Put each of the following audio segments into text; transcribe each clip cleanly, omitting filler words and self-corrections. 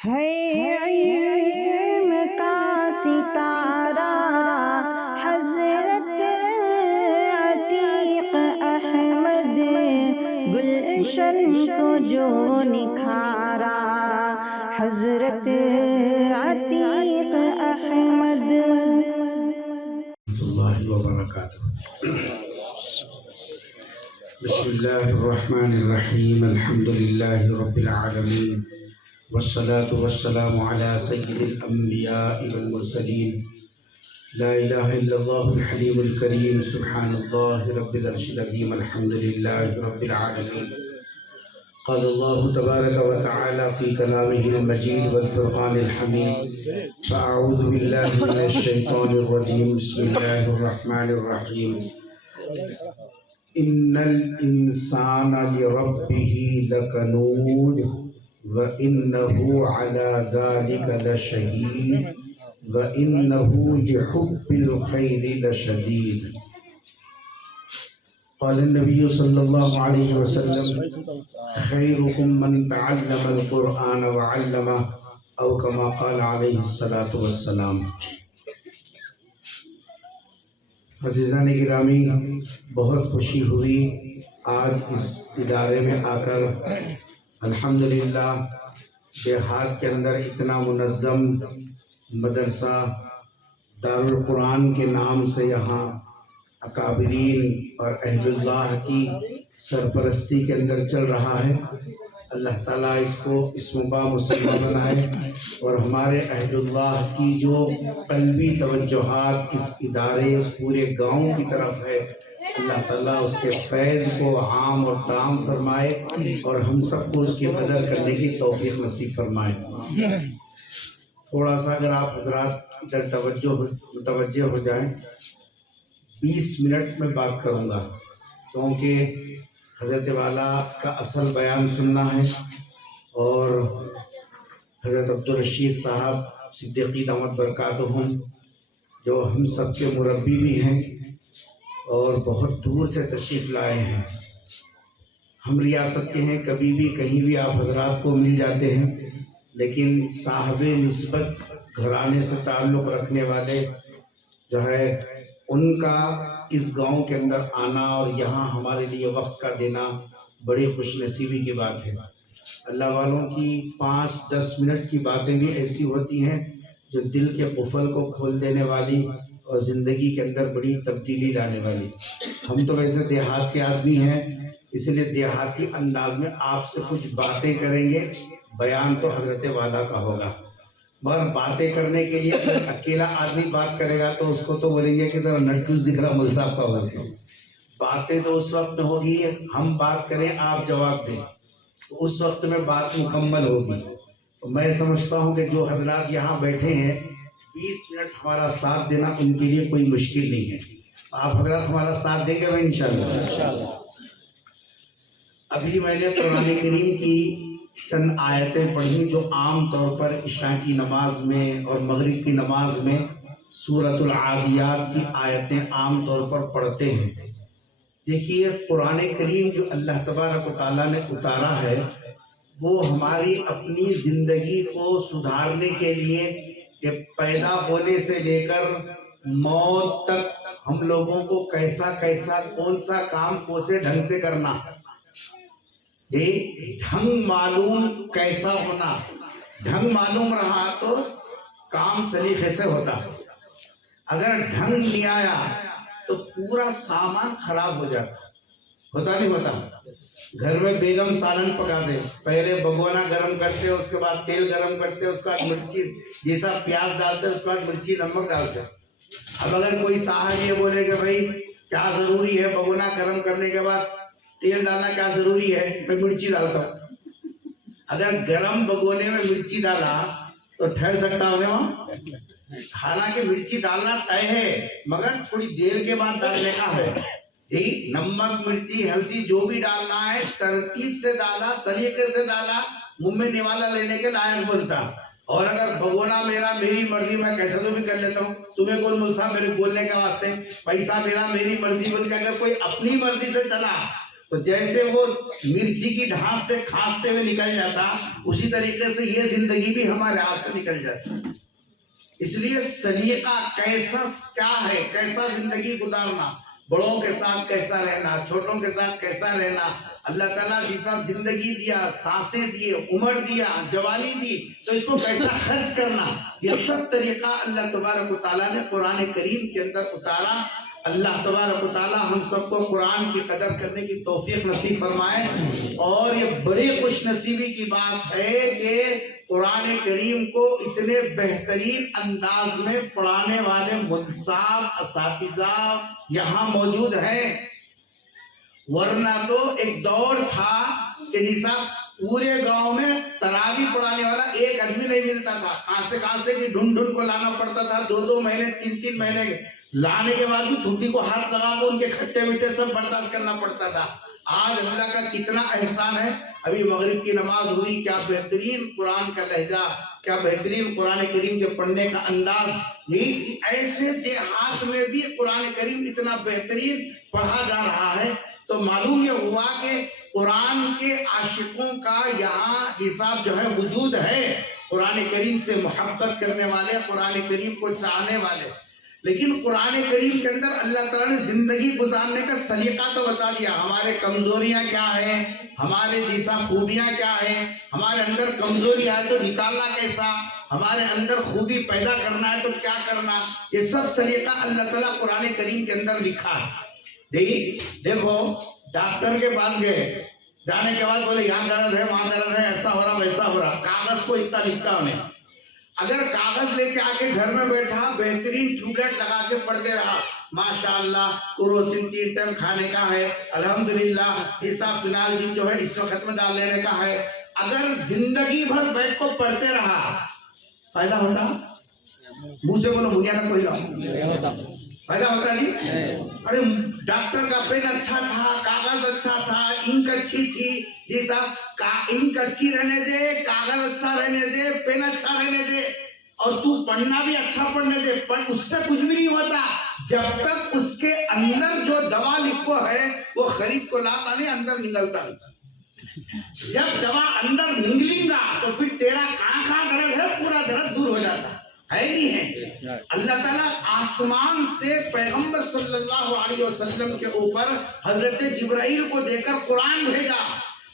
ہے علم کا ستارہ حضرت عتیق احمد، گلشن کو جو نکھارا حضرت عتیق احمد۔ اللہ وبرکاتہ۔ بسم اللہ الرحمن الرحیم، الحمد للہ رب العالمین، والصلاة والسلام على سید الانبیاء والمرسلین، لا الہ الا اللہ الحلیم الکریم، سبحان اللہ رب العرش العظیم، الحمد للہ رب العالمین۔ قال اللہ تبارک و تعالی فی کلامہ المجید والفرقان الحمید، فاعوذ باللہ من الشیطان الرجیم، بسم اللہ الرحمن الرحیم۔ ان الانسان لربه لکنود وانه على ذلك لشهید وانه لحب الخیر لشدید۔ قال النبی صلی اللہ علیہ وسلم خیرکم من تعلم القرآن وعلمہ، او کما قال علیہ الصلاۃ والسلام۔ عزیزان گرامی، بہت خوشی ہوئی آج اس ادارے میں آ کر۔ الحمدللہ دیہات کے اندر اتنا منظم مدرسہ دارالقرآن کے نام سے یہاں اکابرین اور اہل اللہ کی سرپرستی کے اندر چل رہا ہے۔ اللہ تعالیٰ اس کو اس مباح مسلمہ بنائے، اور ہمارے اہل اللہ کی جو قلبی توجہات اس ادارے اس پورے گاؤں کی طرف ہے، اللہ تعالیٰ اس کے فیض کو عام اور تام فرمائے، اور ہم سب کو اس کی قدر کرنے کی توفیق نصیب فرمائے۔ تھوڑا سا اگر آپ حضرات ادھر متوجہ ہو جائیں، 20 منٹ میں بات کروں گا، کیونکہ حضرت والا کا اصل بیان سننا ہے، اور حضرت عبدالرشید صاحب صدیقی دامت برکاتہم جو ہم سب کے مربی بھی ہیں اور بہت دور سے تشریف لائے ہیں۔ ہم ریاست کے ہیں، کبھی بھی کہیں بھی آپ حضرات کو مل جاتے ہیں، لیکن صاحب نسبت گھرانے سے تعلق رکھنے والے جو ہے ان کا اس گاؤں کے اندر آنا اور یہاں ہمارے لیے وقت کا دینا بڑی خوش نصیبی کی بات ہے۔ اللہ والوں کی 5-10 منٹ کی باتیں بھی ایسی ہوتی ہیں جو دل کے قفل کو کھول دینے والی اور زندگی کے اندر بڑی تبدیلی لانے والی۔ ہم تو ویسے دیہات کے آدمی ہیں، اس لیے دیہاتی انداز میں آپ سے کچھ باتیں کریں گے، بیان تو حضرت والا کا ہوگا، مگر باتیں کرنے کے لیے اگر اکیلا آدمی بات کرے گا تو اس کو تو بولیں گے کہ ذرا نٹوس دکھ رہا مول صاحب کا ہوگا۔ باتیں تو اس وقت میں ہوگی ہم بات کریں آپ جواب دیں، تو اس وقت میں بات مکمل ہوگی۔ تو میں سمجھتا ہوں کہ جو حضرات یہاں بیٹھے ہیں 20 منٹ ہمارا ساتھ دینا ان کے لیے کوئی مشکل نہیں ہے۔ آپ حضرات ہمارا ساتھ دیں گے انشاءاللہ۔ ابھی میں نے قرآن کریم کی چند آیتیں پڑھی جو عام طور پر عشاء کی نماز میں اور مغرب کی نماز میں سورۃ العادیات کی آیتیں عام طور پر پڑھتے ہیں۔ دیکھیے قرآن کریم جو اللہ تبارک و تعالیٰ نے اتارا ہے وہ ہماری اپنی زندگی کو سدھارنے کے لیے کہ پیدا ہونے سے لے کر موت تک ہم لوگوں کو کیسا کون سا کام کوسے ڈھنگ سے کرنا، ڈھنگ معلوم کیسا ہونا، ڈھنگ معلوم رہا تو کام سلیقے سے ہوتا، اگر ڈھنگ نہیں آیا تو پورا سامان خراب ہو جاتا، ہوتا نہیں ہوتا۔ گھر میں بیگم سالن پکا دے، پہلے بگونا گرم کرتے اس کے بعد تیل گرم کرتے، اس کے بعد مرچی جیسا پیاز ڈالتے، اس کے بعد مرچی نمک ڈالتے۔ اب اگر کوئی صاحب یہ بولے کہ بھائی کیا ضروری ہے بگونا گرم کرنے کے بعد تیل ڈالنا کیا ضروری ہے، میں مرچی ڈالتا ہوں۔ اگر گرم بگونے میں مرچی ڈالا تو ٹھہر سکتا ہونے وہاں، حالانکہ مرچی ڈالنا طے ہے مگر تھوڑی دیر کے بعد ڈالنے کا ہے۔ نمک مرچی ہلدی جو بھی ڈالنا ہے ترتیب سے ڈالا، سلیقے سے ڈالا، منہ میں نوالا لینے کے لائق بنتا۔ اور اگر بگونا میری مرضی میں کیسا تو بھی کر لیتا ہوں، تمہیں کون ملسا میرے بولنے کے واسطے، پیسہ میری مرضی بول کے اگر کوئی اپنی مرضی سے چلا تو جیسے وہ مرچی کی ڈھانس سے کھانستے ہوئے نکل جاتا، اسی طریقے سے یہ زندگی بھی ہمارے ہاتھ سے نکل جاتی. اس لیے سلیقہ کیسا کیا ہے، کیسا زندگی گزارنا، بڑوں کے ساتھ کیسا رہنا، چھوٹوں کے ساتھ کیسا رہنا. اللہ تعالیٰ جیسا زندگی دیا، سانسیں دیے، عمر دیا، جوانی دی، تو اس کو کیسا خرچ کرنا، یہ سب طریقہ اللہ تبارک و تعالیٰ نے قرآن کریم کے اندر اتارا. اللہ تبارک و تعالیٰ ہم سب کو قرآن کی قدر کرنے کی توفیق نصیب فرمائے. اور یہ بڑی خوش نصیبی کی بات ہے کہ قرآن کریم کو اتنے بہترین انداز میں پڑھانے والے منصاب اساتذہ یہاں موجود ہیں. ورنہ تو ایک دور تھا کہ جیسا پورے گاؤں میں تراویح پڑھانے والا ایک آدمی نہیں ملتا تھا. کہاں سے کہ ڈھونڈ کو لانا پڑتا تھا. 2 مہینے 3 مہینے لانے کے بعد بھی ٹھڈی کو ہاتھ لگا کے ان کے کھٹے میٹھے سب برداشت کرنا پڑتا تھا. آج اللہ کا کتنا احسان ہے، ابھی مغرب کی نماز ہوئی، کیا بہترین قرآن کا لہجہ، کیا بہترین قرآن کریم کے پڑھنے کا انداز. یہی ایسے دیہات میں بھی قرآن کریم اتنا بہترین پڑھا جا رہا ہے. تو معلوم یہ ہوا کہ قرآن کے عاشقوں کا یہاں حساب جو ہے وجود ہے، قرآن کریم سے محبت کرنے والے، قرآن کریم کو چاہنے والے. لیکن قرآن کریم کے اندر اللہ تعالیٰ نے زندگی گزارنے کا سلیقہ تو بتا دیا. ہمارے کمزوریاں کیا ہیں، ہمارے جیسا خوبیاں کیا ہیں، ہمارے اندر کمزوری آئے تو نکالنا کیسا، ہمارے اندر خوبی پیدا کرنا ہے تو کیا کرنا، یہ سب سلیقہ اللہ تعالیٰ قرآن کریم کے اندر لکھا ہے. دیکھو ڈاکٹر کے پاس گئے، جانے کے بعد بولے یہاں درد ہے، وہاں درد ہے، ایسا ہو رہا ویسا ہو رہا. کاغذ کو اتنا لکھتا انہیں. اگر کاغذ لے کے آ کے گھر میں بیٹھا بہترین ٹیوبلائٹ لگا کے پڑھتے رہا، ماشاءاللہ کروسین 3 ٹائم کھانے کا ہے، الحمدللہ حساب فلال جن جو ہے اس وقت میں ڈال لینے کا ہے. اگر زندگی بھر بیٹھ کو پڑھتے رہا، فائدہ ہوتا؟ منہ سے بولو بنیادہ کوئی ہوتا، فائدہ ہوتا جی. ارے ڈاکٹر کا پین اچھا تھا، کاغذ اچھا تھا، انک اچھی تھی، جی صاحب انک اچھی رہنے دے، کاغذ اچھا رہنے دے، پین اچھا رہنے دے، اور تو پڑھنا بھی اچھا پڑھنے دے، پر اس سے کچھ بھی نہیں ہوتا جب تک اس کے اندر جو دوا لکھو ہے وہ خرید کو لاتا نہیں، اندر نگلتا نہیں. جب دوا اندر نگلیں گا تو پھر تیرا کہاں درد ہے پورا درد دور ہو جاتا ہے نہیں ہے. اللہ تعالیٰ آسمان سے پیغمبر صلی اللہ علیہ وسلم کے اوپر حضرت جبرائیل کو دے کر قرآن بھیجا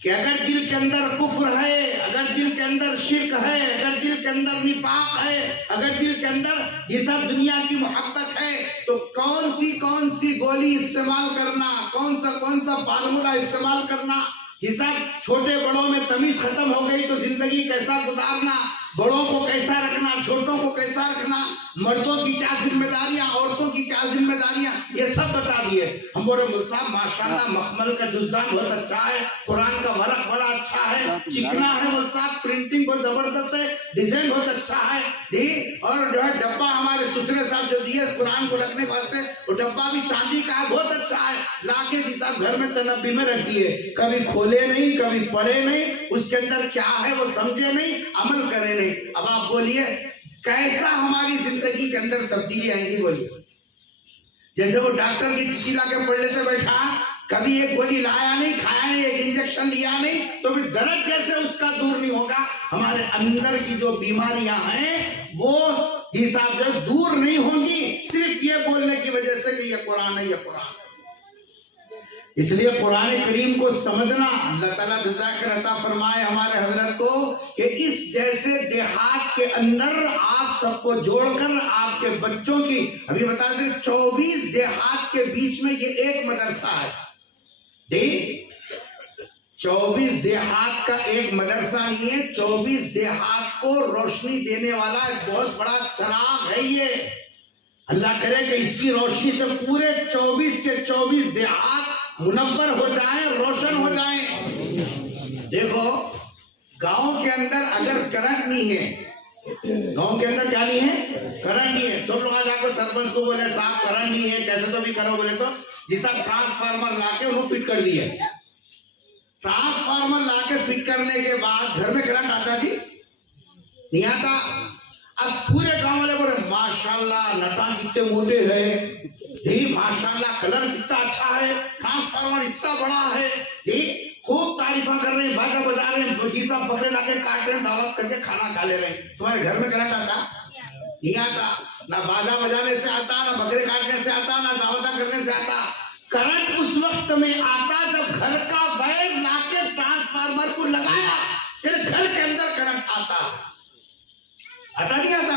کہ اگر دل کے اندر کفر ہے، اگر دل کے اندر شرک ہے، اگر دل کے اندر نفاق ہے، اگر دل کے اندر یہ سب دنیا کی محبت ہے، تو کون سی گولی استعمال کرنا، کون سا فارمولہ استعمال کرنا. یہ سب چھوٹے بڑوں میں تمیز ختم ہو گئی تو زندگی کیسا گزارنا، بڑوں کو کیسا رکھنا، چھوٹوں کو کیسا رکھنا، مردوں کی کیا ذمہ داریاں، عورتوں کی کیا ذمہ داریاں، یہ سب بتا دیے. ہم بولے مول صاحب ماشاءاللہ مخمل کا جزدان بہت اچھا ہے، قرآن کا ورق بڑا اچھا ہے، چکنا ہے مول صاحب، پرنٹنگ بہت زبردست ہے، ڈیزائن بہت اچھا ہے جی. اور جو ہے ڈبہ ہمارے سسرے صاحب جو دیے قرآن کو رکھنے واسطے، وہ ڈبہ بھی چاندی کا ہے، بہت اچھا ہے، لا کے جی صاحب گھر میں تنبی میں رکھ دیے، کبھی کھولے نہیں، کبھی پڑھے نہیں، اس کے اندر کیا ہے وہ سمجھے نہیں، عمل کرے نہیں. اب آپ بولیے کیسا ہماری زندگی کے اندر تبدیلی آئے گی؟ بولیے. جیسے وہ ڈاکٹر کی چٹھی لا کے پڑھ لیتے بیٹھا، کبھی ایک گولی لایا نہیں، کھایا نہیں، ایک انجیکشن لیا نہیں، تو پھر درد جیسے اس کا دور نہیں ہوگا. ہمارے اندر کی جو بیماریاں ہیں وہ حساب سے دور نہیں ہوں گی صرف یہ بولنے کی وجہ سے کہ یہ قرآن ہے، یہ قرآن. اس لیے قرآن کریم کو سمجھنا، اللہ تعالیٰ جزاک عطا فرمائے ہمارے حضرت کو کہ اس جیسے دیہات کے اندر آپ سب کو جوڑ کر آپ کے بچوں کی، ابھی بتا دیں 24 دیہات کے بیچ میں یہ ایک مدرسہ ہے. 24 دیہات کا ایک مدرسہ نہیں ہے، 24 دیہات کو روشنی دینے والا ایک بہت بڑا چراغ ہے. یہ اللہ کرے کہ اس کی روشنی سے پورے 24 کے 24 دیہات منور ہو جائیں، روشن ہو جائیں. دیکھو گاؤں کے اندر اگر کرنٹ نہیں ہے، گاؤں کے اندر کیا نہیں ہے؟ کرنٹ نہیں ہے. سب لوگ آج آپ کو سرپنچ کو بولے صاحب کرنٹ نہیں ہے، کیسے تو بھی کرو، بولے تو جس سب ٹرانسفارمر لا کے انہوں فٹ کر دیے. ٹرانسفارمر لا کے فٹ کرنے کے بعد گھر میں کرنٹ آتا جی؟ نہیں آتا. اب پورے گاؤں والے بولے ماشاءاللہ نٹا کتنے موٹے ہیں، ماشاءاللہ کلر کتنا اچھا ہے، ٹرانسفارمر اتنا بڑا ہے، خوب تعریفاں کر رہے ہیں، باجا بجا رہے ہیں، جی صاحب بکرے لا کے کاٹ رہے ہیں، دعوت کر کے کھانا کھا لے رہے ہیں۔ تمہارے گھر میں کرنٹ آتا نہیں آتا، نہ باجا بجانے سے آتا، نہ بکرے کاٹنے سے آتا، نہ دعوتہ کرنے سے آتا۔ کرنٹ اس وقت میں آتا جب گھر کا وائر لا کے ٹرانسفارمر کو لگایا، پھر گھر کے اندر کرنٹ آتا، آتا نہیں آتا۔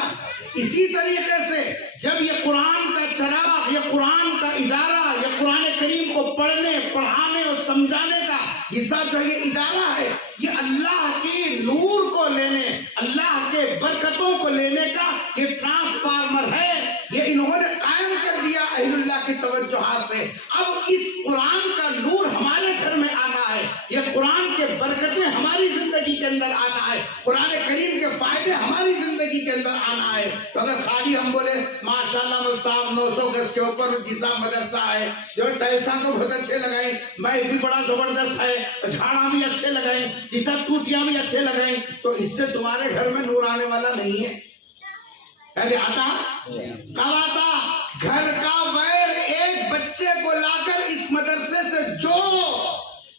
اسی طریقے سے جب یہ قرآن کا چراغ، یہ قرآن کا ادارہ، یہ قرآن کریم کو پڑھنے، پڑھانے اور سمجھانے کا یہ سب جو یہ ادارہ ہے، یہ اللہ کی نور کو لینے، اللہ کے برکتوں کو لینے کا یہ ٹرانسفارمر ہے، یہ انہوں نے قائم کر دیا اہل اللہ کی توجہات سے۔ اب اس قرآن کا نور ہمارے گھر میں آنا ہے، یہ قرآن کے برکتیں ہماری زندگی کے اندر آنا ہے، قرآن کریم کے فائدے ہماری زندگی کے اندر آنا ہے۔ تو اگر خالی ہم بولے ماشاءاللہ مول صاحب 900 گز کے اوپر جی صاحب مدرسہ ہے، جو ٹائلساں تو بہت اچھے لگائیں، مائک بھی بڑا زبردست ہے، جھاڑا بھی اچھے لگائیں، جی صاحب ٹوٹیاں بھی اچھے لگائیں، تو اس سے تمہارے گھر میں نور آنے والا نہیں ہے۔ کہتے آتا کب آتا؟ گھر کا وائر ایک بچے کو لا کر اس مدرسے سے جوڑو،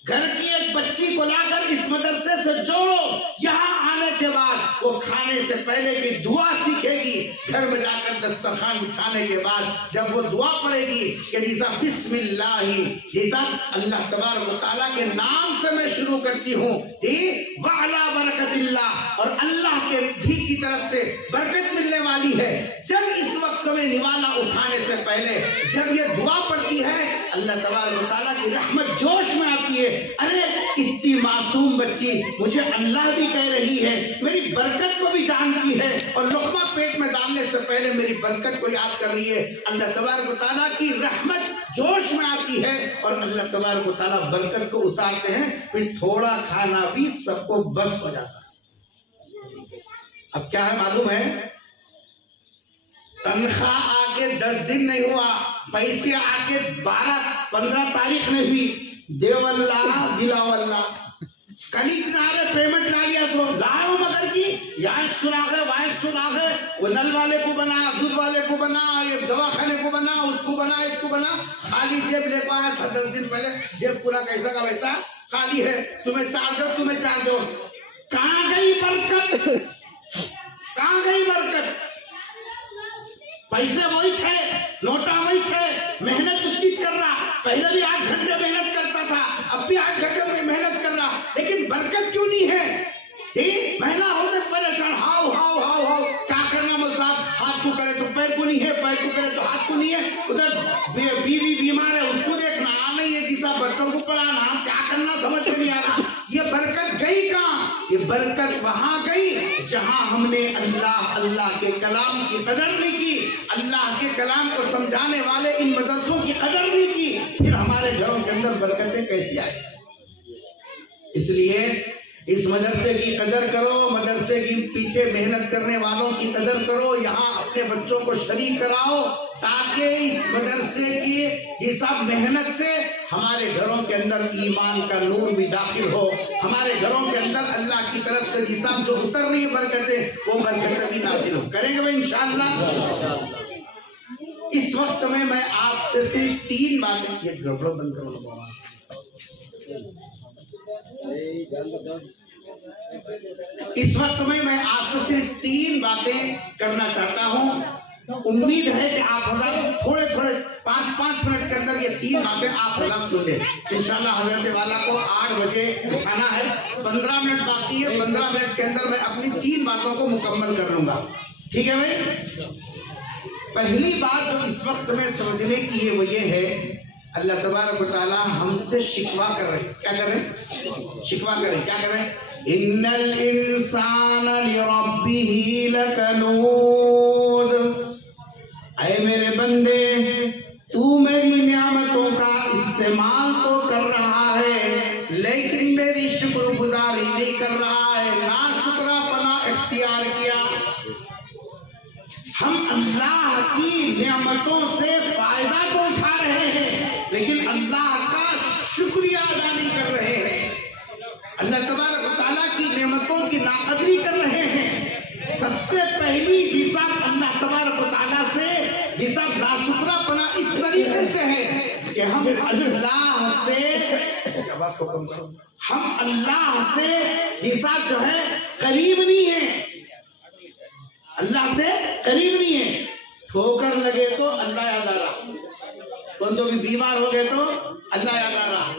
گھر کی ایک بچی کو لا کر اس مدرسے سے جوڑو، یہاں آنے کے بعد وہ کھانے سے پہلے کی دعا سیکھے گی، گھر میں جا کر دسترخوان بچھانے کے بعد جب وہ دعا پڑھے گی کہ لیزا بسم اللہ، لیزا اللہ تبارک و تعالیٰ کے نام سے میں شروع کرتی ہوں، وعلا برکت اللہ، اور اللہ کے بھی کی طرف سے برکت ملنے والی ہے۔ جب اس وقت میں نوالا اٹھانے سے پہلے جب یہ دعا پڑتی ہے، اللہ تبارک و تعالیٰ کی رحمت جوش میں آتی ہے، ارے اتنی معصوم بچی مجھے اللہ بھی کہہ رہی ہے، میری برکت کو بھی جانتی ہے، اور لقمہ پیٹ میں ڈالنے سے پہلے میری برکت کو یاد کر رہی ہے۔ اللہ تبارک و تعالیٰ کی رحمت جوش میں آتی ہے اور اللہ تبارک و تعالیٰ برکت کو اتارتے ہیں، پھر تھوڑا کھانا بھی سب کو بس ہو جاتا ہے۔ اب کیا ہے معلوم ہے؟ تنخواہ آ کے 10 دن نہیں ہوا، پیسے آ کے 12-15 تاریخ نہیں ہوئی، دیو اللہ دلاو اللہ، کلی کنارے پیمنٹ لا لیا، سو لاؤ مگر کی یہاں ایک سراغ ہے، وہاں ایک سراغ ہے، وہ نل والے کو بنا، دودھ والے کو بنا، یہ دواخانے کو بنا، اس کو بنا، اس کو بنا، خالی جیب لے کو آیا تھا 10 دن پہلے، جیب پورا کیسا کا ویسا خالی ہے، تمہیں چار دو، تمہیں چار دو۔ کہاں گئی برکت؟ کہاں گئی برکت؟ پیسے وہی چھے، نوٹا وہی چھے، محنت اتنی کر رہا، پہلے بھی 8 گھنٹے محنت کرتا تھا، اب بھی 8 گھنٹے میں محنت کر رہا، لیکن برکت کیوں نہیں ہے؟ مہینہ ہوتے پریشان، ہاؤ ہاؤ ہاؤ ہاؤ، کیا کرنا مول صاحب، ہاتھ کو کرے تو پیر کو نہیں ہے، پیر کو کرے تو ہاتھ کو نہیں ہے، ادھر بیوی بیمار ہے اس کو دیکھنا، نہیں ہے جیسا بچوں کو پڑھانا، کیا کرنا سمجھ میں نہیں آ رہا۔ یہ برکت گئی کہاں؟ یہ برکت وہاں گئی جہاں ہم نے اللہ کے کلام کی قدر نہیں کی، اللہ کے کلام کو سمجھانے والے ان مدرسوں کی قدر نہیں کی، پھر ہمارے گھروں کے اندر برکتیں کیسی آئیں؟ اس لیے اس مدرسے کی قدر کرو، مدرسے کی پیچھے محنت کرنے والوں کی قدر کرو، یہاں اپنے بچوں کو شریک کراؤ، تاکہ اس مدرسے کی یہ سب محنت سے ہمارے گھروں کے اندر ایمان کا نور بھی داخل ہو، ہمارے گھروں کے اندر اللہ کی طرف سے یہ سب جو اتر رہی برکتیں وہ برکتیں بھی نازل ہو۔ کریں گے بھائی انشاءاللہ؟ اس وقت میں آپ سے صرف 3 باتیں، یہ گڑبڑ بند کرو، اس وقت میں آپ سے صرف 3 باتیں کرنا چاہتا ہوں، امید ہے کہ آپ حضرات تھوڑے 5 منٹ کے اندر یہ 3 باتیں آپ حضرات سن لیں۔ انشاءاللہ حضرت والا کو 8 بجے اٹھانا ہے، 15 منٹ باقی ہے، 15 منٹ کے اندر میں اپنی 3 باتوں کو مکمل کر لوں گا، ٹھیک ہے بھائی؟ پہلی بات جو اس وقت میں سمجھنے کی ہے وہ یہ ہے، اللہ تبارک و تعالیٰ ہم سے شکوہ کر رہے ہیں، کیا کر رہے ہیں؟ شکوہ کر رہے ہیں، کیا کر رہے ہیں؟ ان الانسان لربہ لکنود، اے میرے بندے تو میری نعمتوں کا استعمال تو کر رہا ہے لیکن میری شکر گزاری نہیں کر رہا ہے، ناشکرا پنا اختیار کیا۔ ہم اللہ کی نعمتوں سے فائدہ تو اٹھا رہے ہیں لیکن اللہ کا شکریہ ادا نہیں کر رہے ہیں، اللہ تبارک و تعالیٰ کی نعمتوں کی ناقدری کر رہے ہیں، سب سے پہلی حساب اللہ تبارک و تعالیٰ سے حساب ناشکرہ پنا اس طریقے سے ہے کہ ہم اللہ سے حساب جو ہے قریب نہیں ہے، اللہ سے قریب نہیں ہے. ٹھوکر لگے تو اللہ یاد آ رہا، کون تو بھی بیمار ہو گئے تو اللہ یاد آ رہا،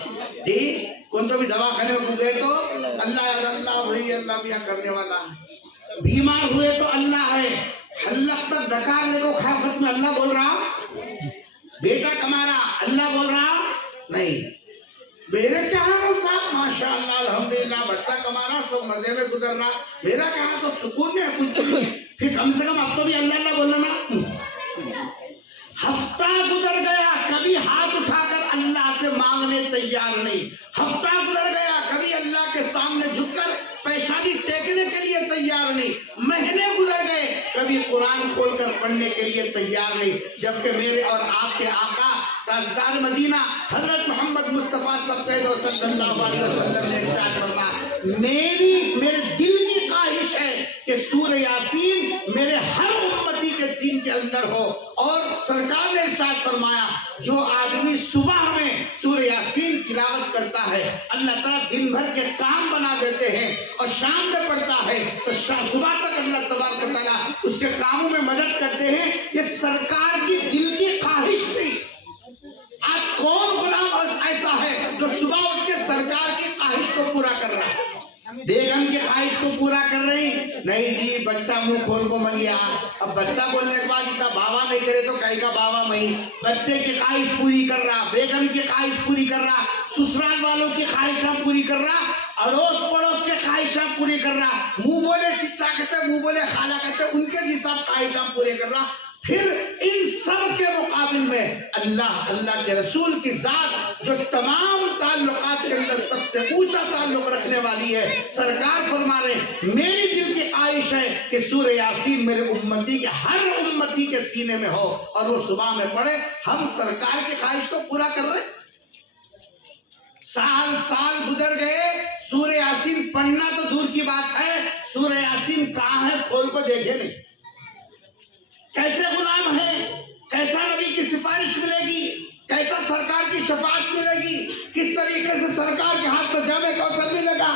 کون تو بھی دواخانے میں گئے تو اللہ یاد، اللہ بھائی اللہ بھی کرنے والا ہے. بیمار ہوئے تو اللہ ہے، حلق تک ڈکار لے کو خافت میں اللہ بول رہا، بیٹا کما رہا اللہ بول رہا نہیں. میرے کیا حال صاحب ماشاء اللہ الحمدللہ بچہ کما رہا سب مزے میں گزر رہا، میرا کہاں تو سکون میں ہے کچھ نہیں. پھر کم سے کم اب تو بھی اللہ اللہ بولنا نا. ہفتہ گزر گیا کبھی ہاتھ اٹھا کر اللہ سے مانگنے تیار نہیں، ہفتہ گزر گیا کبھی اللہ کے سامنے جھک کر پیشانی ٹیکنے کے لیے تیار نہیں، مہینے گزر گئے کبھی قرآن کھول کر پڑھنے کے لیے تیار نہیں. جبکہ میرے اور آپ کے آقا تاجدار مدینہ حضرت محمد مصطفیٰ صلی اللہ علیہ وسلم نے ارشاد فرمایا، میرے دل کی خواہش ہے کہ سورہ یاسین میرے ہر امتی کے دین کے اندر ہو. اور سرکار نے ارشاد فرمایا جو آدمی صبح میں سورہ یاسین تلاوت کرتا ہے اللہ تعالیٰ دن بھر کے کام بنا دیتے ہیں، اور شام میں پڑھتا ہے تو صبح تک اللہ تبارک و تعالیٰ اس کے کاموں میں مدد کرتے ہیں. یہ سرکار کی دل کی خواہش تھی. آج کون غلام ایسا ہے جو صبح اٹھ کے سرکار کی خواہش کو پورا کر رہا ہے؟ بیگم کی خواہش کو پورا کر رہی نہیں جی، بچہ منہ کھول کو منگیا. اب بچہ بولنے کے بعد اتنا بابا نہیں کرے تو کہیں کا بابا میں، بچے کی خواہش پوری کر رہا، بیگم کی خواہش پوری کر رہا، سسرال والوں کی خواہشاں پوری کر رہا، اڑوس پڑوس کے خواہشاں پوری کر رہا، منہ بولے چچا کہتے منہ بولے خالہ کہتے ان کے جیسا خواہشاں پورے کر رہا. پھر ان سب کے مقابل میں اللہ کے رسول کی ذات جو تمام تعلقات کے اندر سب سے اونچا تعلق رکھنے والی ہے، سرکار فرما رہے میری دل کی خواہش ہے کہ سورہ یاسین میرے امتی کے ہر امتی کے سینے میں ہو اور وہ صبح میں پڑھے. ہم سرکار کی خواہش کو پورا کر رہے. سال گزر گئے، سورہ یاسین پڑھنا تو دور کی بات ہے، سورہ یاسین کہاں ہے کھول کو دیکھے نہیں. کیسے غلام ہے، کیسا نبی کی سفارش ملے گی، کیسا سرکار کی شفاعت ملے گی، کس طریقے سے سرکار کے ہاتھ سے جامع کوثر ملے گا،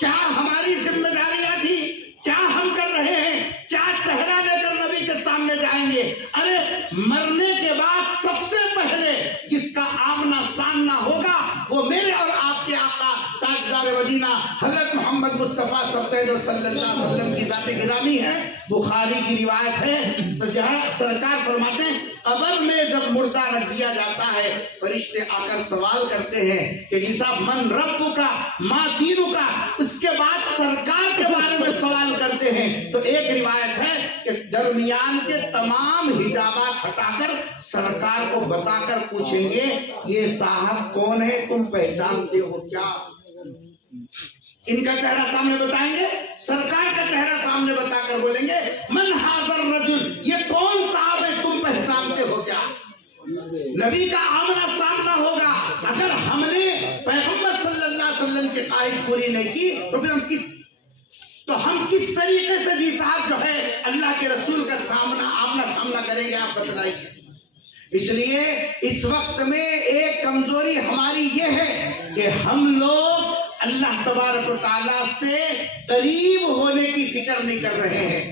کیا ہماری ذمہ داریاں تھی، کیا ہم کر رہے ہیں، کیا چہرہ لے کر نبی کے سامنے جائیں گے. ارے مرنے کے بعد سب سے پہلے جس کا آمنا سامنا ہوگا وہ میرے اور آپ کے آقا تاجدار مدینہ حضرت محمد مصطفیٰ صلی اللہ علیہ وسلم کی ذات گرامی ہے. بخاری کی روایت ہے، سرکار فرماتے ہیں قبر میں جب مردہ رکھ دیا جاتا ہے فرشتے آ کر سوال کرتے ہیں کہ جی صاحب من رب کا ما دینو کا، اس کے بعد سرکار کے بارے میں سوال کرتے ہیں. تو ایک روایت ہے کہ درمیان کے تمام حجابات ہٹا کر سرکار کو بتا کر پوچھیں گے یہ صاحب کون ہے، تم پہچانتے ہو کیا. ان کا چہرہ سامنے بتائیں گے، سرکار کا چہرہ سامنے بتا کر بولیں گے من حاضر رجل، یہ کون صاحب ہے تم پہچانتے ہو کیا. نبی کا آمنا سامنا ہوگا. اگر ہم نے پیغمبر صلی اللہ علیہ وسلم کی خواہش پوری نہیں کی تو پھر ہم کس طریقے سے جی صاحب جو ہے اللہ کے رسول کا آمنا سامنا کریں گے آپ بتائیے. اس لیے اس وقت میں ایک کمزوری ہماری یہ ہے کہ ہم لوگ اللہ تبارک و تعالیٰ سے قریب ہونے کی فکر نہیں کر رہے ہیں.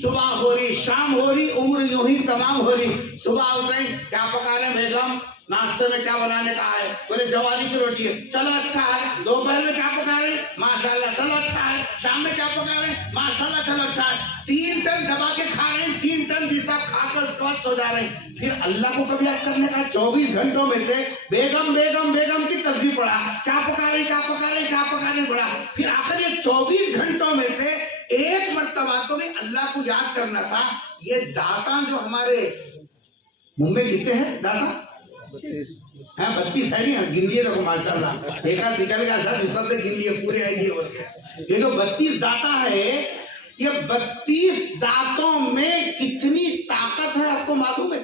صبح ہو رہی، شام ہو رہی، عمر یوں ہی تمام ہو رہی. صبح اٹھ رہے کیا پکا رہے بیگم، ناشتے میں کیا بنانے کا ہے، بولے جواری کی روٹی ہے، چلو اچھا ہے. دوپہر میں کیا پکا رہے ماشاءاللہ چلو اچھا ہے. شام میں کیا پکا رہے ماشاءاللہ چلو اچھا ہے. 3 ٹائم دبا کے کھا رہے ہیں، 3 ٹائم جیسا کھا کر اس کے بعد سو جا رہے ہیں. پھر اللہ کو کبھی یاد کرنے کا 24 گھنٹوں میں سے بیگم کی تسبیح پڑھا، کیا پکا رہے پڑھا. پھر آخر یہ 24 گھنٹوں میں سے ایک مرتبہ تو بھی اللہ کو یاد کرنا تھا. یہ داتا جو ہمارے ممبئی کتنے ہیں داتا 32 ہے نہیں، گن لیے دیکھو ماشاءاللہ ایک آدھ نکل گیا ساتھ جس سے گن لیے پورے آئے گئے. یہ جو 32 داتا ہے، یہ 32 دانتوں میں کتنی طاقت ہے آپ کو معلوم ہے؟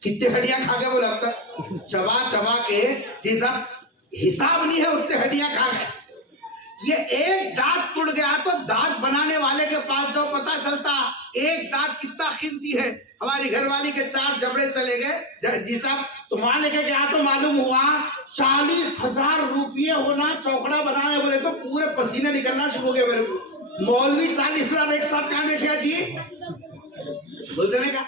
کتنے ہڈیاں کھا گئے بولے اب تک چبا کے جیسا حساب نہیں ہے اتنے ہڈیاں کھا گئے. یہ ایک دانت ٹوٹ گیا تو دانت بنانے والے کے پاس جاؤ پتہ چلتا ایک دانت کتنا قیمتی ہے. ہماری گھر والی کے 4 جبڑے چلے گئے جی صاحب تو وہاں لے کے گیا تو معلوم ہوا 40,000 روپیے ہونا چوکڑا بنانے بولے تو پورے پسینے نکلنا شروع ہو گئے میرے کو. مولوی 40,000 ایک ساتھ کہاں دیکھا جی بولتے نہیں کا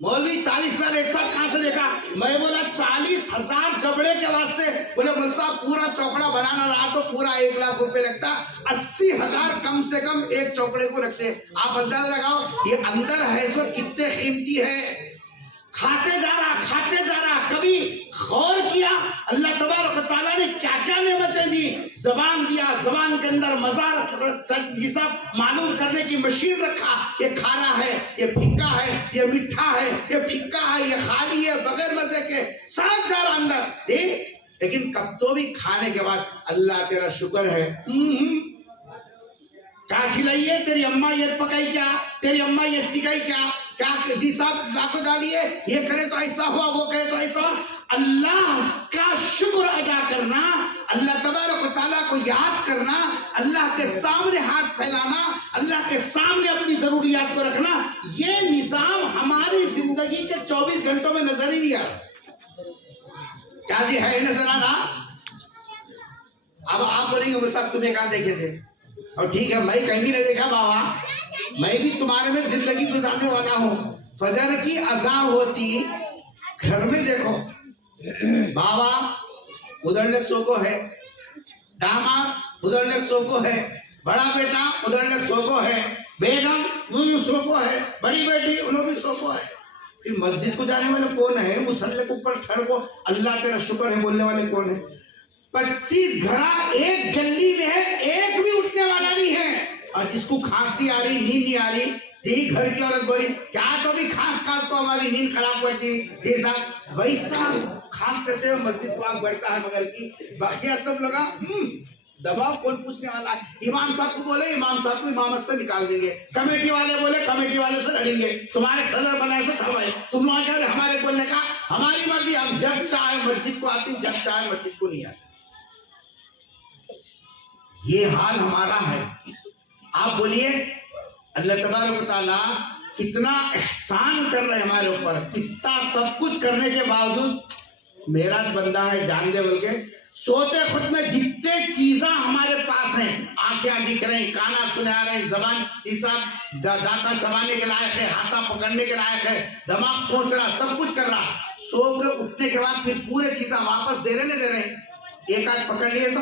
مولوی 40,000 ایک ساتھ کہاں سے دیکھا. میں بولا 40,000 جبڑے کے واسطے بولے مول صاحب پورا چوکڑا بنانا رہا تو پورا 1 لاکھ روپے لگتا. 80,000 کم سے کم ایک چوکڑے کو رکھتے. آپ اندازہ لگاؤ یہ اندر ہے سو کتنے قیمتی ہے. کھاتے جا رہا کبھی غور کیا اللہ تبارک و تعالیٰ نے کیا کیا نعمتیں دی. زبان دیا, زبان کے اندر مزار یہ سب معلوم کرنے کی مشین رکھا. یہ کھارا ہے, یہ پھیکا ہے, یہ میٹھا ہے, یہ پھیکا ہے, یہ خالی ہے, بغیر مزے کے سب جا رہا اندر. لیکن کب تو بھی کھانے کے بعد اللہ تیرا شکر ہے کیا کھلائیے تیری اماں یہ پکائی کیا, تیری اماں یہ سکھائی کیا جی صاحب لاکھو ڈالیے یہ کرے تو ایسا ہوا وہ کرے تو ایسا. اللہ کا شکر ادا کرنا, اللہ تبارک و تعالیٰ کو یاد کرنا, اللہ کے سامنے ہاتھ پھیلانا, اللہ کے سامنے اپنی ضروریات کو رکھنا, یہ نظام ہماری زندگی کے 24 گھنٹوں میں نظر ہی نہیں آ رہا. کیا جی ہے نظر آ رہا. اب آپ بولیں گے وہ صاحب تمہیں کہاں دیکھے تھے, اور ٹھیک ہے میں کہیں بھی نہیں دیکھا بابا, میں بھی تمہارے میں زندگی گزارنے والا ہوں. فجر کی اذان ہوتی گھر میں دیکھو بابا ادھر لگ سوکو ہے, داماد ادھر لگ سوکو ہے, بڑا بیٹا ادھر لگ سوکو ہے, بیگم سوکو ہے, بڑی بیٹی انہوں بھی سوکو ہے. پھر مسجد کو جانے والے کون ہے, مصلی کے اوپر کھڑ کو اللہ تیرا شکر ہے بولنے والے کون ہے. 25 گھڑا ایک گلی میں ہے, ایک بھی اٹھنے والا نہیں ہے. اور جس کو کھانسی آ رہی, نیند نہیں آ رہی, یہی گھر کی عورت بولی کیا تو بھی خاص کو ہماری نیند خراب کرتی. یہ صاحب ویسا خاص کرتے ہوئے مسجد کو آگ بڑھتا ہے مگر کی باقیہ سب لگا دباؤ کون پوچھنے والا ہے. امام صاحب کو بولے امام صاحب کو امامت سے نکال دیں گے, کمیٹی والے بولے کمیٹی والے سے لڑیں گے, تمہارے صدر بنائے سے چھوائے, تم لوگ کہہ رہے ہمارے بولنے کا ہماری مرضی, ہم جب چاہے مسجد کو آتی جب چاہے مسجد کو نہیں آتی. یہ حال ہمارا ہے. آپ بولیے اللہ تبارک و تعالیٰ کتنا احسان کر رہے ہیں ہمارے اوپر. اتنا سب کچھ کرنے کے باوجود میرا بندہ ہے جان دے بول کے سوتے خود میں جتنے چیزاں ہمارے پاس ہیں, آنکھیں دکھ رہی, کانا سنا رہے, زبان چیزاں دانتا چبانے کے لائق ہے, ہاتھا پکڑنے کے لائق ہے, دماغ سوچ رہا, سب کچھ کر رہا. سو کر اٹھنے کے بعد پھر پورے چیزاں واپس دے رہے نہیں دے رہے. ایک آدھ پکڑ لیے تو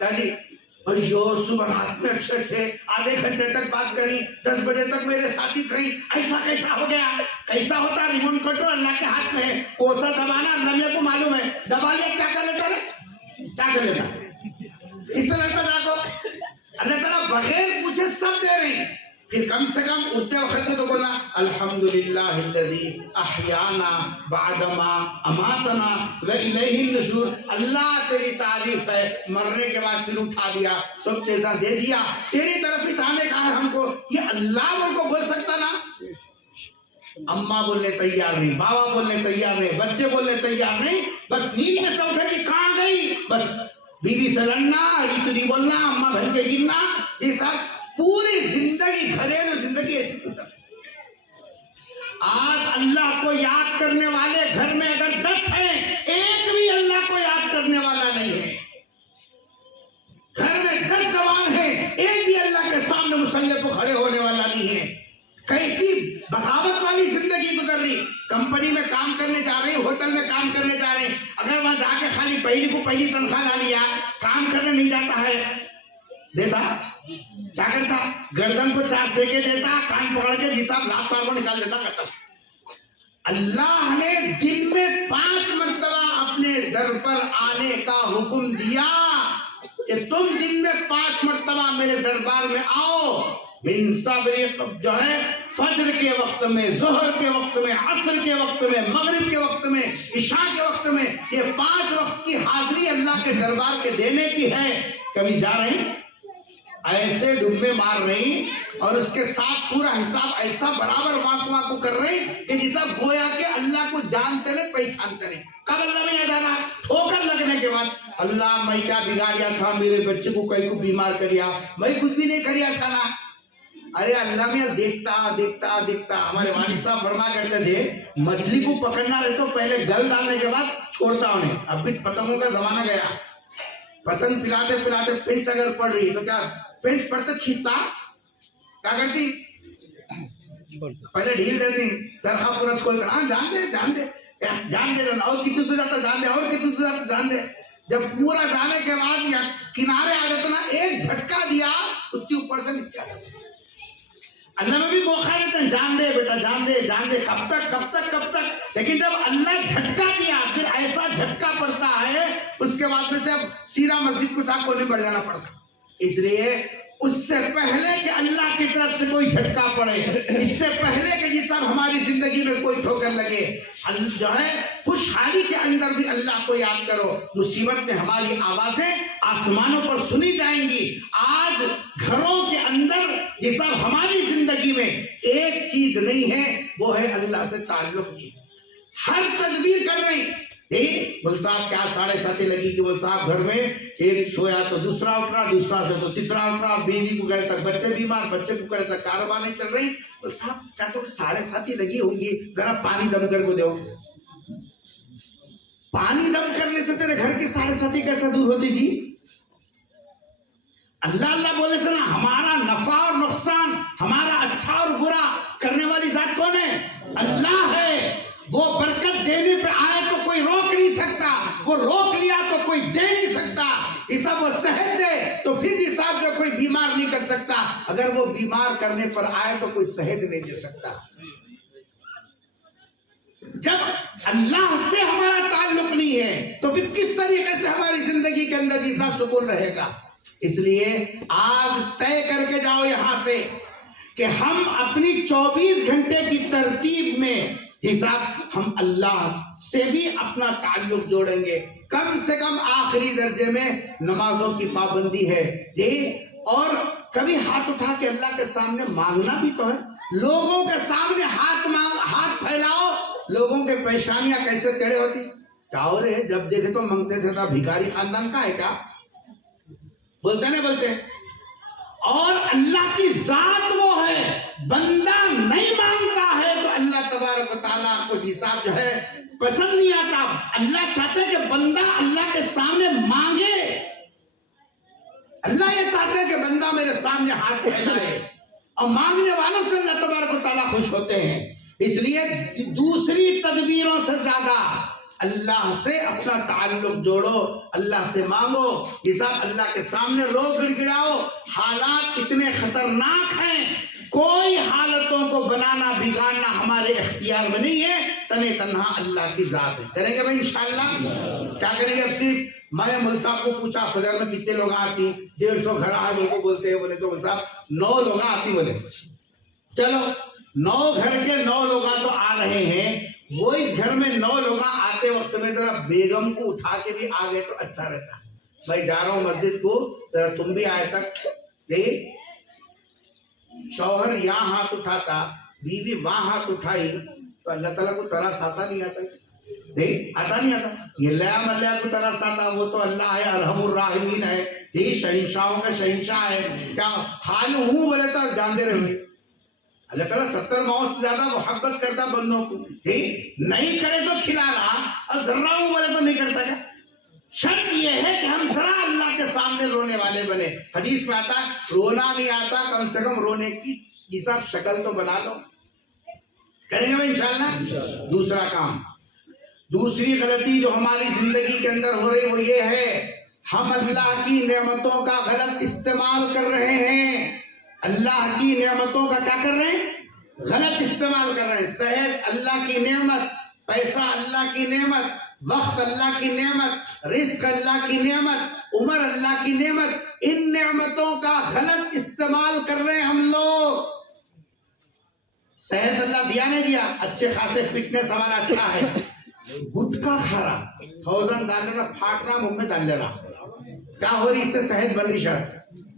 جی اور صبح رات میں اچھے تھے, آدھے گھنٹے تک بات کری, 10 بجے تک میرے ساتھی رہی. ایسا کیسا ہو گیا, کیسا ہوتا, ریموٹ کنٹرول اللہ کے ہاتھ میں ہے, کوسا دبانا اللہ میرے کو معلوم ہے, دبا لیا کیا کر لیتا ہے, کیا کر لیتا اس سے لگتا تھا کو اللہ تعالیٰ بغیر پوچھے سب دے رہے ہیں. پھر کم سے کم اٹھتے وقت میں تو بولا الحمدللہ الذی احیانا بعدما اماتنا والیہ النشور. اللہ تیری تعریف ہے, مرنے کے بعد پھر اٹھا دیا, سب چیزاں دے دیا, تیری طرف ہی آنے کا ہے ہم کو. یہ اللہ ان کو بول سکتا نا. اماں بولنے تیار نہیں, بابا بولنے تیار نہیں, بچے بولنے تیار نہیں, بس نیند میں سب اٹھے کہ کہاں گئی, بس بیوی سے لڑنا, ریتری بولنا, اماں بہن کے گرنا, یہ سب پوری زندگی گھریلو زندگی ایسی گزر. آج اللہ کو یاد کرنے والے گھر میں اگر 10 ہیں, ایک بھی اللہ کو یاد کرنے والا نہیں ہے. گھر میں 10 جوان ہیں, ایک بھی اللہ کے سامنے مصلی کو کھڑے ہونے والا نہیں ہے. کیسی بغاوت والی زندگی گزر رہی. کمپنی میں کام کرنے جا رہے ہیں, ہوٹل میں کام کرنے جا رہے ہیں, اگر وہاں جا کے خالی پہلی تنخواہ نہ لیا, کام کرنے نہیں جاتا ہے, دیتا کیا کرتا, گردن کو 4 سیکے دیتا, کان پکڑ کے جس آپ لات پار کو نکال دیتا کرتا. اللہ نے دن میں 5 مرتبہ اپنے در پر آنے کا حکم دیا کہ تم دن میں 5 مرتبہ میرے دربار میں آؤ. من صبر جو ہے فجر کے وقت میں, ظہر کے وقت میں, عصر کے وقت میں, مغرب کے وقت میں, عشاء کے وقت میں. یہ 5 وقت کی حاضری اللہ کے دربار کے دینے کی ہے. کبھی جا رہے ہیں ایسے ڈبے مار رہی اور اس کے ساتھ پورا حساب ایسا برابر واقع کر رہی کہ جیسا گویا کہ اللہ کو جانتے نہیں پہچانتے نہیں. کب اللہ میں یاد آ رہا ٹھوکر لگنے کے بعد اللہ میں کیا بگاڑیا تھا, میرے بچے کو کہیں کو بیمار کریا, میں کچھ بھی نہیں کریا تھا نا. ارے اللہ میں دیکھتا دیکھتا دیکھتا. ہمارے والد صاحب فرما کرتے تھے مچھلی کو پکڑنا رہے تو پہلے گل ڈالنے کے بعد چھوڑتا انہیں. اب بھی پتنگوں کا زمانہ گیا, پتنگ پلاتے پلاتے پنس اگر پڑ رہی تو کیا پنس پڑتے کھینچتا کیا کرتی, پہلے ڈھیل دیتی, چرخا پورا چھوڑ کر ہاں جان دے جان دے جان دے, اور کتنی دور جاتا جان دے, اور کتنی دور جاتا جان دے. جب پورا جانے کے بعد یا کنارے آ جاتا نا, ایک جھٹکا دیا اس کے اوپر سے نیچے آ جاتا. اللہ میں بھی موقع دیتے ہیں جان دے بیٹا جان دے جان دے, کب تک کب تک کب تک. لیکن جب اللہ جھٹکا دیا پھر ایسا جھٹکا پڑتا ہے اس کے بعد میں سے اب سیدھا مسجد کو صاحب کو نہیں بڑھ جانا پڑتا. اس لیے اس سے پہلے کہ اللہ کی طرف سے کوئی جھٹکا پڑے, اس سے پہلے کہ جی صاحب ہماری زندگی میں کوئی ٹھوکر لگے, جو ہے خوشحالی کے اندر بھی اللہ کو یاد کرو. مصیبت میں ہماری آوازیں آسمانوں پر سنی جائیں گی. آج گھروں کے اندر جی صاحب ہماری زندگی میں ایک چیز نہیں ہے, وہ ہے اللہ سے تعلق کی. ہر تدبیر کر رہی بول صاحب کیا 7:30 لگی کہ بول صاحب گھر میں ایک سویا تو دوسرا اٹھ رہا, دوسرا سے تو تیسرا اٹھ رہا, بیوی کو کرے تک بچے بیمار, بچے کو کرے تک کاروبار نہیں چل رہی. بول صاحب کیا تو 7:30 لگی ہوں گی, ذرا پانی دم کر کو دو. پانی دم کرنے سے تیرے گھر کی 7:30 کیسے دور ہوتی جی؟ اللہ اللہ بولنے سے نا ہمارا نفع اور نقصان, ہمارا اچھا اور برا کرنے والی ذات کون ہے؟ اللہ ہے. وہ برکت دینے پہ آئے تو کوئی روک نہیں سکتا, وہ روک لیا تو کوئی دے نہیں سکتا. ایسا وہ صحت دے تو پھر جس حساب سے کوئی بیمار نہیں کر سکتا, اگر وہ بیمار کرنے پر آئے تو کوئی صحت نہیں دے سکتا. جب اللہ سے ہمارا تعلق نہیں ہے تو پھر کس طریقے سے ہماری زندگی کے اندر جس حساب سکون رہے گا. اس لیے آج طے کر کے جاؤ یہاں سے کہ ہم اپنی 24 گھنٹے کی ترتیب میں حساب ہم اللہ سے بھی اپنا تعلق جوڑیں گے. کم سے کم آخری درجے میں نمازوں کی پابندی ہے جی, اور کبھی ہاتھ اٹھا کے اللہ کے سامنے مانگنا بھی تو ہے. لوگوں کے سامنے ہاتھ پھیلاؤ, لوگوں کے پیشانیاں کیسے ٹیڑے ہوتی. کیا ہو رہے جب دیکھے تو منگتے سے تھا, بھیکاری خاندان کا ہے کیا بولتے نہیں بولتے. اور اللہ کی ذات وہ ہے, بندہ نہیں مانگتا ہے تو اللہ تبارک و تعالیٰ کو جی صاحب جو ہے پسند نہیں آتا. اللہ چاہتے کہ بندہ اللہ کے سامنے مانگے. اللہ یہ چاہتے کہ بندہ میرے سامنے ہاتھ پھیلائے, اور مانگنے والوں سے اللہ تبارک و تعالیٰ خوش ہوتے ہیں. اس لیے دوسری تدبیروں سے زیادہ اللہ سے اپنا تعلق جوڑو, اللہ سے مانگو. یہ سب اللہ کے سامنے رو گڑ گڑاؤ. حالات اتنے خطرناک ہیں, کوئی حالتوں کو بنانا بگاڑنا ہمارے اختیار میں نہیں ہے, تنے تنہا اللہ کی ذات ہے. کریں گے بھائی انشاءاللہ. کیا کریں گے؟ اب صرف میں مول صاحب کو پوچھا فجر میں کتنے لوگ آتی, 150 گھر آئے میرے کو بولتے ہیں. بولے تو مول صاحب 9 لوگ آتی. بولے چلو 9 گھر کے 9 لوگ تو آ رہے ہیں. وہ اس گھر میں 9 لوگ آتے وقت میں ذرا بیگم کو اٹھا کے بھی آ گئے تو اچھا رہتا. میں جا رہا ہوں مسجد کو, ذرا تم بھی آئے تک. شوہر یہاں ہاتھ اٹھاتا, بیوی وہاں ہاتھ اٹھائی, تو اللہ تعالیٰ کو ترس آتا نہیں آتا؟ آتا نہیں آتا. یہ لام اللہ کو ترس آتا, وہ تو اللہ ہے ارحم الراحمین ہے, یہ شہنشاہوں کا شہنشاہ ہے. کیا حال ہوں بولے تو جانتے رہے اللہ تعالیٰ 70 ماؤں سے زیادہ محبت کرتا بندوں کو. نہیں کرے تو کھلا رہا, اور ذرہ ہوں بولے تو نہیں کرتا. کیا شرط یہ ہے کہ ہم ذرا اللہ کے سامنے رونے والے بنے. حدیث میں آتا رونا نہیں آتا, کم سے کم رونے کی جیسا شکل تو بنا لو. کریں گے بھائی انشاءاللہ. دوسرا کام, دوسری غلطی جو ہماری زندگی کے اندر ہو رہی وہ یہ ہے, ہم اللہ کی نعمتوں کا غلط استعمال کر رہے ہیں. اللہ کی نعمتوں کا کیا کر رہے ہیں؟ غلط استعمال کر رہے ہیں. صحت اللہ کی نعمت, پیسہ اللہ کی نعمت, وقت اللہ کی نعمت, رزق اللہ کی نعمت, عمر اللہ کی نعمت. ان نعمتوں کا غلط استعمال کر رہے ہیں ہم لوگ. صحت اللہ دیا نہیں دیا, اچھے خاصے فٹنس ہمارا اچھا ہے, گٹکا کھا رہا, 1000 ڈال لے رہا, پھاٹ رہا, منہ میں ڈال لے رہا. کیا ہو رہی اس سے؟ صحت بن رہی. شاید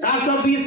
420